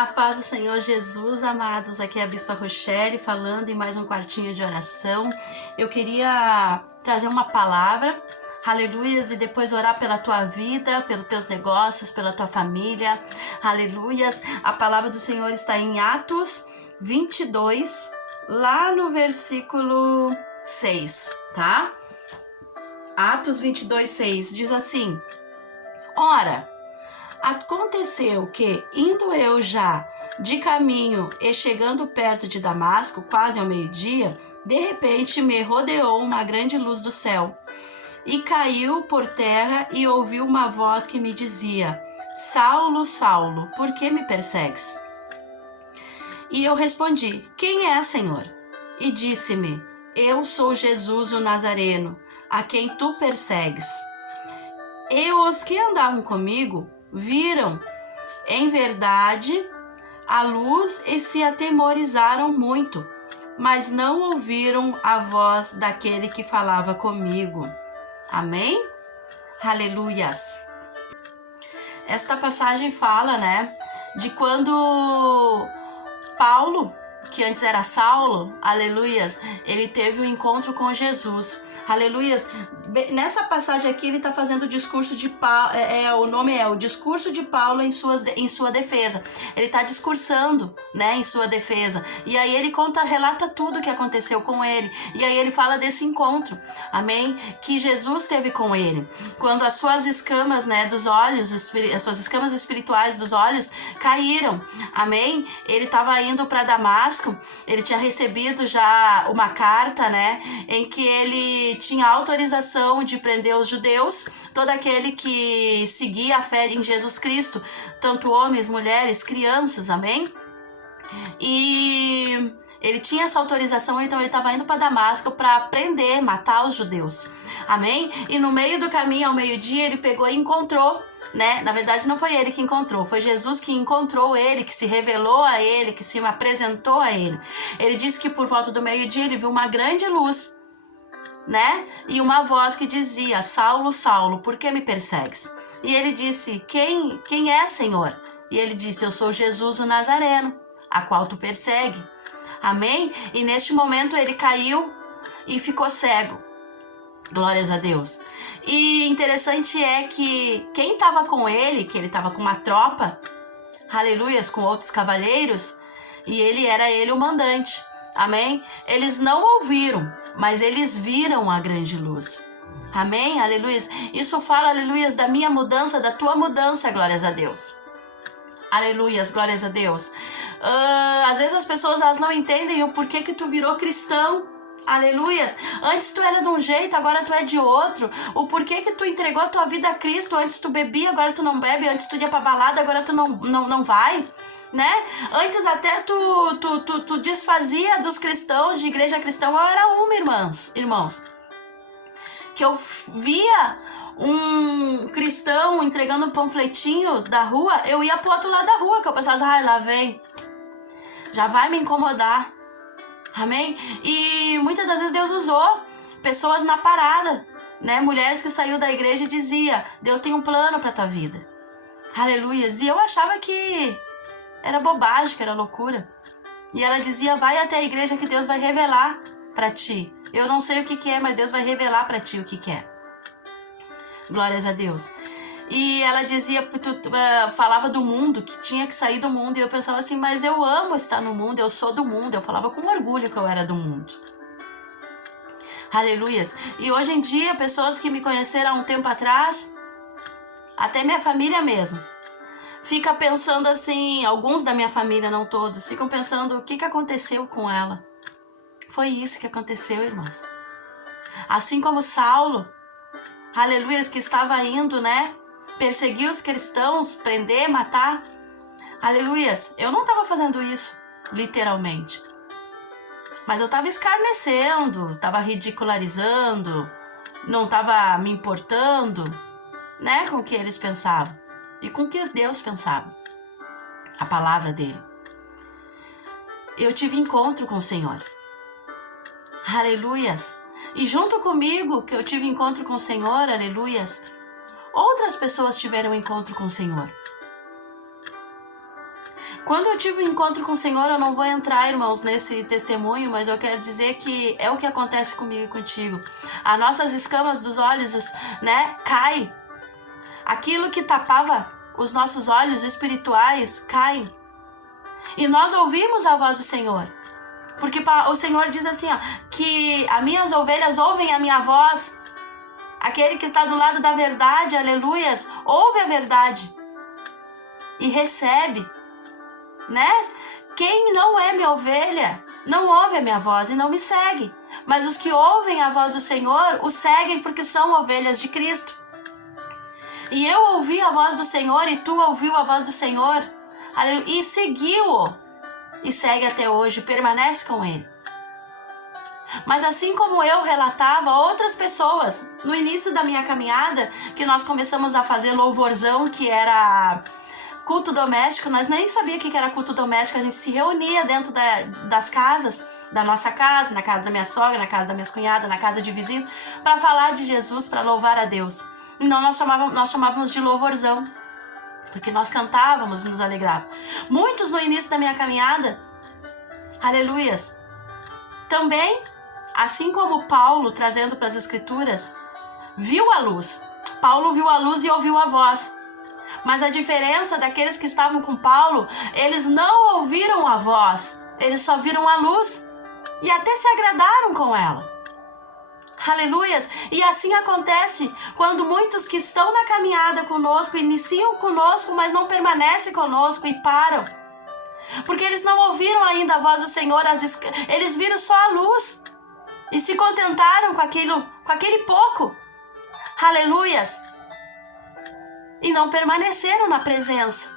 A paz do Senhor Jesus, amados, aqui é a Bispa Rochelle falando em mais um quartinho de oração. Eu queria trazer uma palavra, aleluias, e depois orar pela tua vida, pelos teus negócios, pela tua família, aleluias. A palavra do Senhor está em Atos 22, lá no versículo 6, tá? Atos 22, 6, diz assim: Ora, aconteceu que, indo eu já de caminho e chegando perto de Damasco, quase ao meio-dia, de repente me rodeou uma grande luz do céu, e caiu por terra e ouvi uma voz que me dizia: Saulo, Saulo, por que me persegues? E eu respondi: Quem é, Senhor? E disse-me: Eu sou Jesus o Nazareno, a quem tu persegues. E os que andavam comigo viram, em verdade, a luz e se atemorizaram muito, mas não ouviram a voz daquele que falava comigo. Amém? Aleluias! Esta passagem fala, de quando Paulo, que antes era Saulo, aleluias, ele teve um encontro com Jesus. Aleluias. Nessa passagem aqui ele está fazendo o discurso de Paulo, o nome é o discurso de Paulo em sua defesa. Ele está discursando, em sua defesa. E aí ele relata tudo o que aconteceu com ele. E aí ele fala desse encontro, amém? Que Jesus teve com ele. Quando as suas escamas, dos olhos, as suas escamas espirituais dos olhos caíram, amém? Ele estava indo para Damasco, ele tinha recebido já uma carta, em que ele tinha autorização de prender os judeus, todo aquele que seguia a fé em Jesus Cristo, tanto homens, mulheres, crianças, amém? E ele tinha essa autorização, então ele estava indo para Damasco para prender, matar os judeus, amém? E no meio do caminho, ao meio-dia, ele pegou e encontrou, na verdade não foi ele que encontrou, foi Jesus que encontrou ele, que se revelou a ele, que se apresentou a ele. Ele disse que por volta do meio-dia ele viu uma grande luz, e uma voz que dizia: Saulo, Saulo, por que me persegues? E ele disse: Quem é, Senhor? E ele disse: Eu sou Jesus o Nazareno, a qual tu persegue. Amém? E neste momento ele caiu e ficou cego. Glórias a Deus. E interessante é que quem estava com ele, que ele estava com uma tropa, aleluias, com outros cavaleiros, e ele era o mandante, amém? Eles não ouviram, mas eles viram a grande luz. Amém? Aleluias. Isso fala, aleluias, da minha mudança, da tua mudança, glórias a Deus. Aleluias, glórias a Deus. Às vezes as pessoas elas não entendem o porquê que tu virou cristão. Aleluias. Antes tu era de um jeito, agora tu é de outro. O porquê que tu entregou a tua vida a Cristo? Antes tu bebia, agora tu não bebe. Antes tu ia pra balada, agora tu não vai. Antes até tu desfazia dos cristãos, de igreja cristã. Eu era irmãos, que eu via um cristão entregando um panfletinho da rua, eu ia pro outro lado da rua, que eu pensava: lá vem, já vai me incomodar, amém? E muitas das vezes Deus usou pessoas na parada, mulheres que saíram da igreja e dizia: Deus tem um plano pra tua vida, aleluias. E eu achava que era bobagem, que era loucura. E ela dizia: vai até a igreja que Deus vai revelar pra ti. Eu não sei o que é, mas Deus vai revelar pra ti o que é. Glórias a Deus. E ela dizia, falava do mundo, que tinha que sair do mundo. E eu pensava assim: mas eu amo estar no mundo, eu sou do mundo. Eu falava com orgulho que eu era do mundo. Aleluias. E hoje em dia, pessoas que me conheceram há um tempo atrás, até minha família mesmo, fica pensando assim, alguns da minha família, não todos, ficam pensando: o que aconteceu com ela? Foi isso que aconteceu, irmãos. Assim como Saulo, aleluias, que estava indo, perseguir os cristãos, prender, matar, aleluias. Eu não estava fazendo isso, literalmente. Mas eu estava escarnecendo, estava ridicularizando, não estava me importando, com o que eles pensavam. E com o que Deus pensava, a palavra dele. Eu tive encontro com o Senhor, aleluias. E junto comigo, que eu tive encontro com o Senhor, aleluias, outras pessoas tiveram encontro com o Senhor. Quando eu tive um encontro com o Senhor, eu não vou entrar, irmãos, nesse testemunho, mas eu quero dizer que é o que acontece comigo e contigo. As nossas escamas dos olhos, né, caem. Aquilo que tapava os nossos olhos espirituais caem. E nós ouvimos a voz do Senhor. Porque o Senhor diz assim, ó, que as minhas ovelhas ouvem a minha voz. Aquele que está do lado da verdade, aleluias, ouve a verdade e recebe, né? Quem não é minha ovelha, não ouve a minha voz e não me segue. Mas os que ouvem a voz do Senhor, o seguem porque são ovelhas de Cristo. E eu ouvi a voz do Senhor e tu ouviu a voz do Senhor, aleluia, e seguiu-o. E segue até hoje, permanece com ele. Mas assim como eu relatava, outras pessoas, no início da minha caminhada, que nós começamos a fazer louvorzão, que era culto doméstico, nós nem sabíamos o que era culto doméstico, a gente se reunia dentro das casas, da nossa casa, na casa da minha sogra, na casa das minhas cunhadas, na casa de vizinhos, para falar de Jesus, para louvar a Deus. Então nós chamávamos de louvorzão, porque nós cantávamos e nos alegrávamos. Muitos no início da minha caminhada, aleluias, também, assim como Paulo, trazendo para as Escrituras, viu a luz. Paulo viu a luz e ouviu a voz. Mas a diferença daqueles que estavam com Paulo, eles não ouviram a voz, eles só viram a luz e até se agradaram com ela. Aleluias! E assim acontece quando muitos que estão na caminhada conosco, iniciam conosco, mas não permanecem conosco e param. Porque eles não ouviram ainda a voz do Senhor, eles viram só a luz e se contentaram com aquele pouco. Aleluias! E não permaneceram na presença.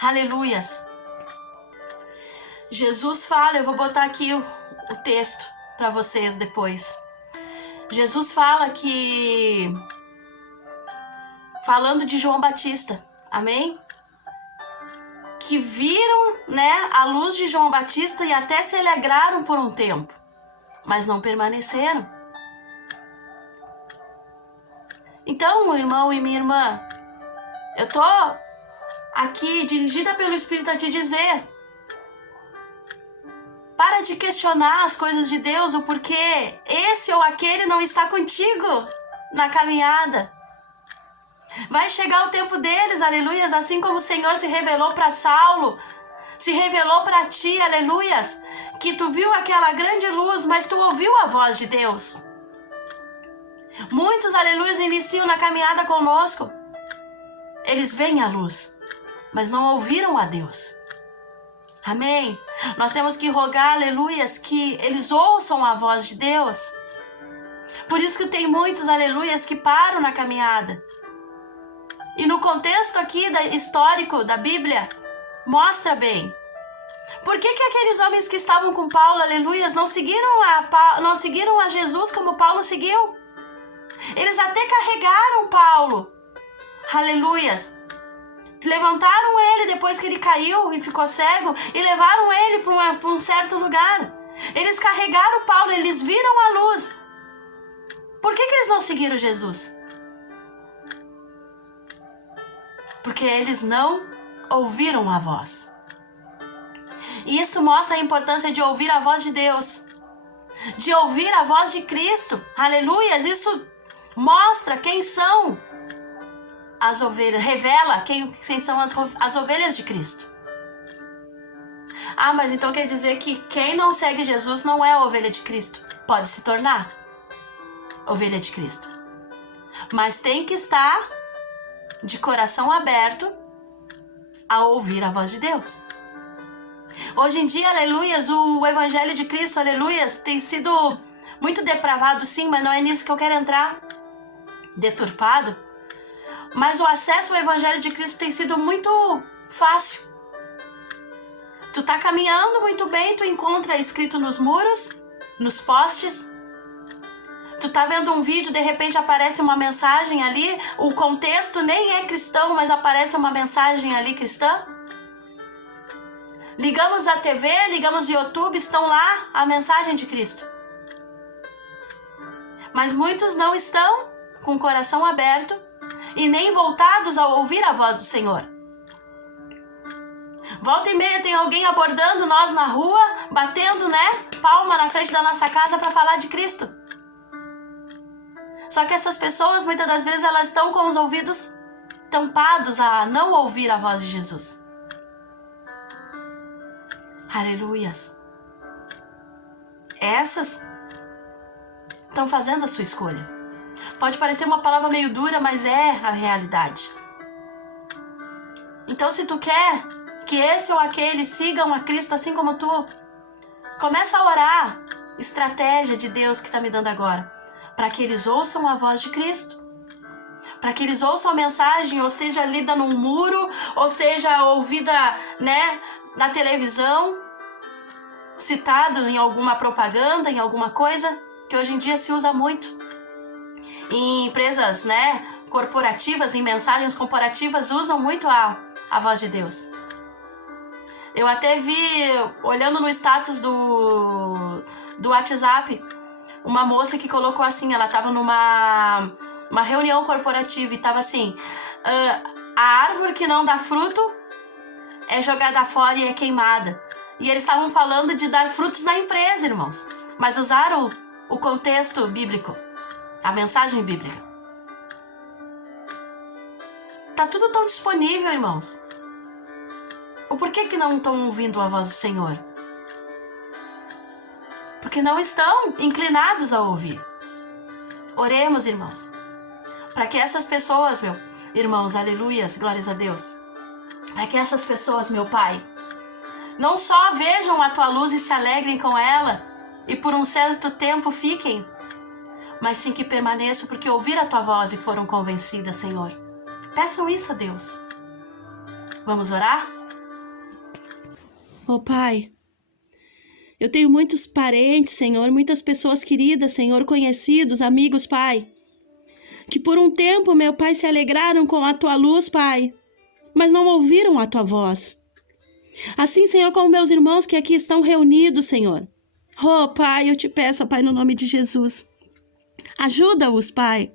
Aleluias! Jesus fala, eu vou botar aqui o texto para vocês depois. Jesus fala que, falando de João Batista, amém? Que viram, né, a luz de João Batista e até se alegraram por um tempo, mas não permaneceram. Então, meu irmão e minha irmã, eu tô aqui dirigida pelo Espírito a te dizer: para de questionar as coisas de Deus, o porquê esse ou aquele não está contigo na caminhada. Vai chegar o tempo deles, aleluias, assim como o Senhor se revelou para Saulo, se revelou para ti, aleluias, que tu viu aquela grande luz, mas tu ouviu a voz de Deus. Muitos, aleluias, iniciam na caminhada conosco. Eles veem a luz, mas não ouviram a Deus. Amém? Nós temos que rogar, aleluias, que eles ouçam a voz de Deus. Por isso que tem muitos, aleluias, que param na caminhada. E no contexto aqui histórico da Bíblia, mostra bem. Por que aqueles homens que estavam com Paulo, aleluias, não seguiram a Jesus como Paulo seguiu? Eles até carregaram Paulo, aleluias. Levantaram ele depois que ele caiu e ficou cego e levaram ele para um certo lugar. Eles carregaram Paulo, eles viram a luz. Por que eles não seguiram Jesus? Porque eles não ouviram a voz. E isso mostra a importância de ouvir a voz de Deus, de ouvir a voz de Cristo. Aleluias! Isso mostra quem são as ovelhas, revela quem são as ovelhas de Cristo. Ah, mas então quer dizer que quem não segue Jesus não é a ovelha de Cristo? Pode se tornar ovelha de Cristo, mas tem que estar de coração aberto a ouvir a voz de Deus. Hoje em dia, aleluias, o Evangelho de Cristo, aleluias, tem sido muito depravado, sim, mas não é nisso que eu quero entrar. Deturpado. Mas o acesso ao Evangelho de Cristo tem sido muito fácil. Tu tá caminhando muito bem, tu encontra escrito nos muros, nos postes. Tu tá vendo um vídeo, de repente aparece uma mensagem ali, o contexto nem é cristão, mas aparece uma mensagem ali cristã. Ligamos a TV, ligamos o YouTube, estão lá a mensagem de Cristo. Mas muitos não estão com o coração aberto e nem voltados a ouvir a voz do Senhor. Volta e meia tem alguém abordando nós na rua, batendo, né, palma na frente da nossa casa para falar de Cristo. Só que essas pessoas, muitas das vezes, elas estão com os ouvidos tampados a não ouvir a voz de Jesus. Aleluias. Essas estão fazendo a sua escolha. Pode parecer uma palavra meio dura, mas é a realidade. Então, se tu quer que esse ou aquele sigam a Cristo assim como tu, começa a orar estratégia de Deus que está me dando agora, para que eles ouçam a voz de Cristo, para que eles ouçam a mensagem, ou seja, lida num muro, ou seja, ouvida, né, na televisão, citado em alguma propaganda, em alguma coisa, que hoje em dia se usa muito. Em empresas, né, corporativas, em mensagens corporativas, usam muito a voz de Deus. Eu até vi, olhando no status do WhatsApp, uma moça que colocou assim, ela estava numa reunião corporativa e estava assim, a árvore que não dá fruto é jogada fora e é queimada. E eles estavam falando de dar frutos na empresa, irmãos, mas usaram o contexto bíblico, a mensagem bíblica. Tá tudo tão disponível, irmãos. O porquê que não estão ouvindo a voz do Senhor? Porque não estão inclinados a ouvir. Oremos, irmãos, para que essas pessoas, irmãos, aleluias, glórias a Deus, para que essas pessoas, meu Pai, não só vejam a tua luz e se alegrem com ela, e por um certo tempo fiquem, mas sim que permaneçam, porque ouviram a tua voz e foram convencidas, Senhor. Peçam isso a Deus. Vamos orar? Oh, Pai, eu tenho muitos parentes, Senhor, muitas pessoas queridas, Senhor, conhecidos, amigos, Pai, que por um tempo, meu Pai, se alegraram com a tua luz, Pai, mas não ouviram a tua voz. Assim, Senhor, como meus irmãos que aqui estão reunidos, Senhor. Oh, Pai, eu te peço, Pai, no nome de Jesus, ajuda-os, Pai.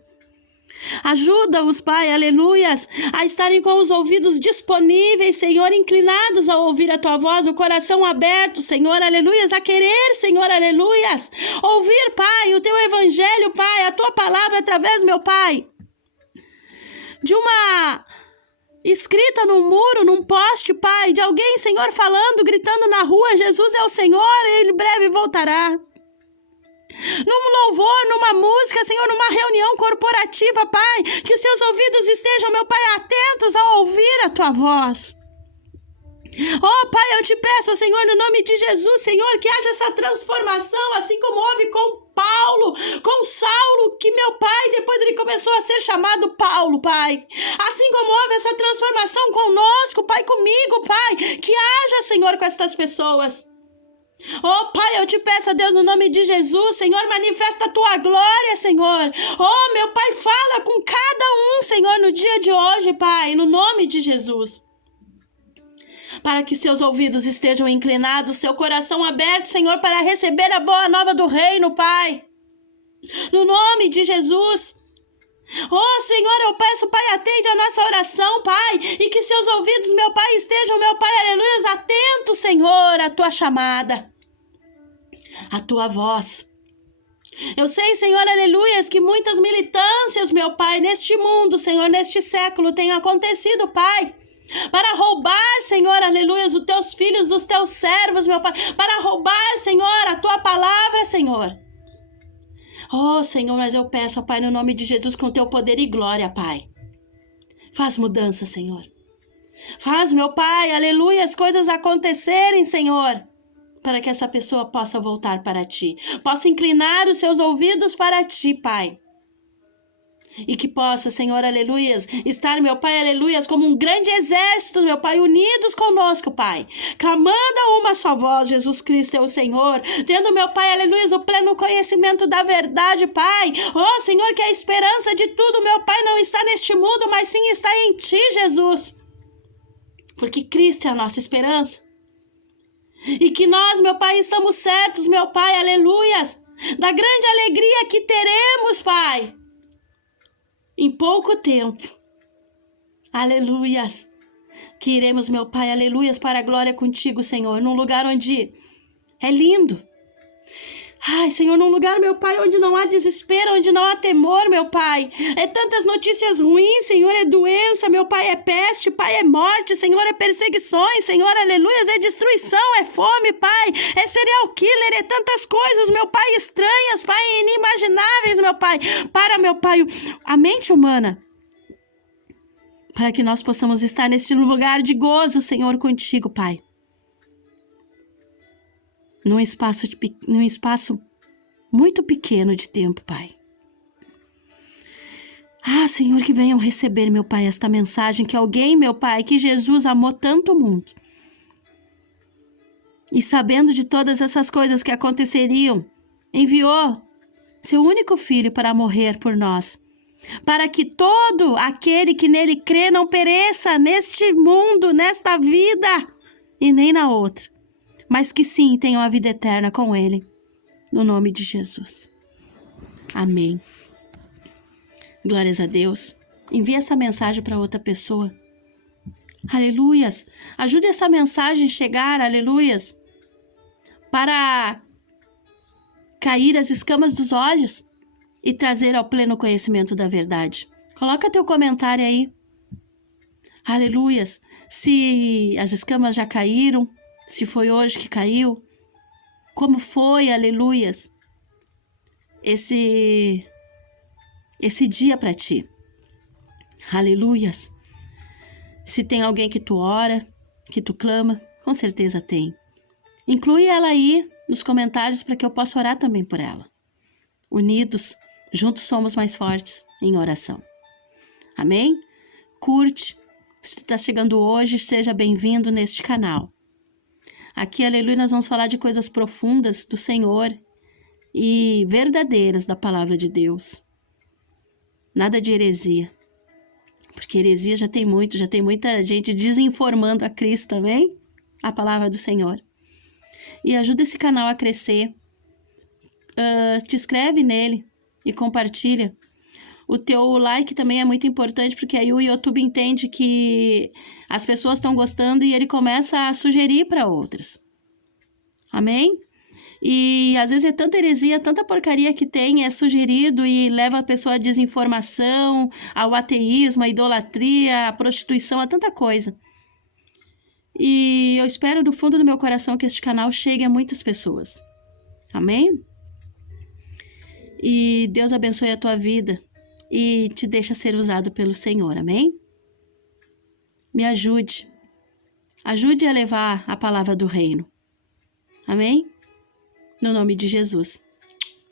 Ajuda-os, Pai, aleluias, a estarem com os ouvidos disponíveis, Senhor, inclinados a ouvir a tua voz, o coração aberto, Senhor, aleluias, a querer, Senhor, aleluias, ouvir, Pai, o teu evangelho, Pai, a tua palavra através, meu Pai, de uma escrita num muro, num poste, Pai, de alguém, Senhor, falando, gritando na rua, Jesus é o Senhor, Ele breve voltará. Num louvor, numa música, Senhor, numa reunião corporativa, Pai, que seus ouvidos estejam, meu Pai, atentos a ouvir a tua voz. Oh, Pai, eu te peço, Senhor, no nome de Jesus, Senhor, que haja essa transformação, assim como houve com Paulo, com Saulo, que meu Pai, depois ele começou a ser chamado Paulo, Pai. Assim como houve essa transformação conosco, Pai, comigo, Pai, que haja, Senhor, com estas pessoas. Oh, Pai, eu te peço, a Deus, no nome de Jesus, Senhor, manifesta a tua glória, Senhor. Oh, meu Pai, fala com cada um, Senhor, no dia de hoje, Pai, no nome de Jesus. Para que seus ouvidos estejam inclinados, seu coração aberto, Senhor, para receber a boa nova do reino, Pai. No nome de Jesus. Oh, Senhor, eu peço, Pai, atende a nossa oração, Pai, e que seus ouvidos, meu Pai, estejam, meu Pai, aleluia, atentos, Senhor, à tua chamada, à tua voz. Eu sei, Senhor, aleluia, que muitas militâncias, meu Pai, neste mundo, Senhor, neste século, têm acontecido, Pai, para roubar, Senhor, aleluia, os teus filhos, os teus servos, meu Pai, para roubar, Senhor, a tua palavra, Senhor. Oh, Senhor, mas eu peço, Pai, no nome de Jesus, com teu poder e glória, Pai. Faz mudança, Senhor. Faz, meu Pai, aleluia, as coisas acontecerem, Senhor, para que essa pessoa possa voltar para ti, possa inclinar os seus ouvidos para ti, Pai. E que possa, Senhor, aleluias, estar, meu Pai, aleluias, como um grande exército, meu Pai, unidos conosco, Pai, clamando a uma só voz, Jesus Cristo é o Senhor, tendo, meu Pai, aleluias, o pleno conhecimento da verdade, Pai. Oh, Senhor, que a esperança de tudo, meu Pai, não está neste mundo, mas sim está em Ti, Jesus, porque Cristo é a nossa esperança. E que nós, meu Pai, estamos certos, meu Pai, aleluias, da grande alegria que teremos, Pai, em pouco tempo, aleluias, que iremos, meu Pai, aleluias, para a glória contigo, Senhor, num lugar onde é lindo. Ai, Senhor, num lugar, meu Pai, onde não há desespero, onde não há temor, meu Pai. É tantas notícias ruins, Senhor, é doença, meu Pai, é peste, Pai, é morte, Senhor, é perseguições, Senhor, aleluias, é destruição, é fome, Pai, é serial killer, é tantas coisas, meu Pai, estranhas, Pai, inimagináveis, meu Pai, para, meu Pai, a mente humana, para que nós possamos estar neste lugar de gozo, Senhor, contigo, Pai. Num espaço muito pequeno de tempo, Pai. Ah, Senhor, que venham receber, meu Pai, esta mensagem, que alguém, meu Pai, que Jesus amou tanto o mundo. E sabendo de todas essas coisas que aconteceriam, enviou seu único filho para morrer por nós, para que todo aquele que nele crê não pereça neste mundo, nesta vida e nem na outra, mas que sim tenham a vida eterna com ele, no nome de Jesus. Amém. Glórias a Deus. Envie essa mensagem para outra pessoa. Aleluias. Ajude essa mensagem a chegar, aleluias, para cair as escamas dos olhos e trazer ao pleno conhecimento da verdade. Coloca teu comentário aí. Aleluias. Se as escamas já caíram, se foi hoje que caiu, como foi, aleluias, esse dia para ti. Aleluias. Se tem alguém que tu ora, que tu clama, com certeza tem. Inclui ela aí nos comentários para que eu possa orar também por ela. Unidos, juntos somos mais fortes em oração. Amém? Curte. Se tu está chegando hoje, seja bem-vindo neste canal. Aqui, aleluia, nós vamos falar de coisas profundas do Senhor e verdadeiras da palavra de Deus. Nada de heresia. Porque heresia já tem muita gente desinformando a Cristo, amém? A palavra do Senhor. E ajuda esse canal a crescer. Te inscreve nele e compartilha. O teu like também é muito importante, porque aí o YouTube entende que as pessoas estão gostando e ele começa a sugerir para outras. Amém? E às vezes é tanta heresia, tanta porcaria que tem, é sugerido e leva a pessoa à desinformação, ao ateísmo, à idolatria, à prostituição, a tanta coisa. E eu espero do fundo do meu coração que este canal chegue a muitas pessoas. Amém? E Deus abençoe a tua vida e te deixa ser usado pelo Senhor, amém? Me ajude. Ajude a levar a palavra do reino. Amém? No nome de Jesus.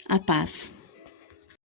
A paz.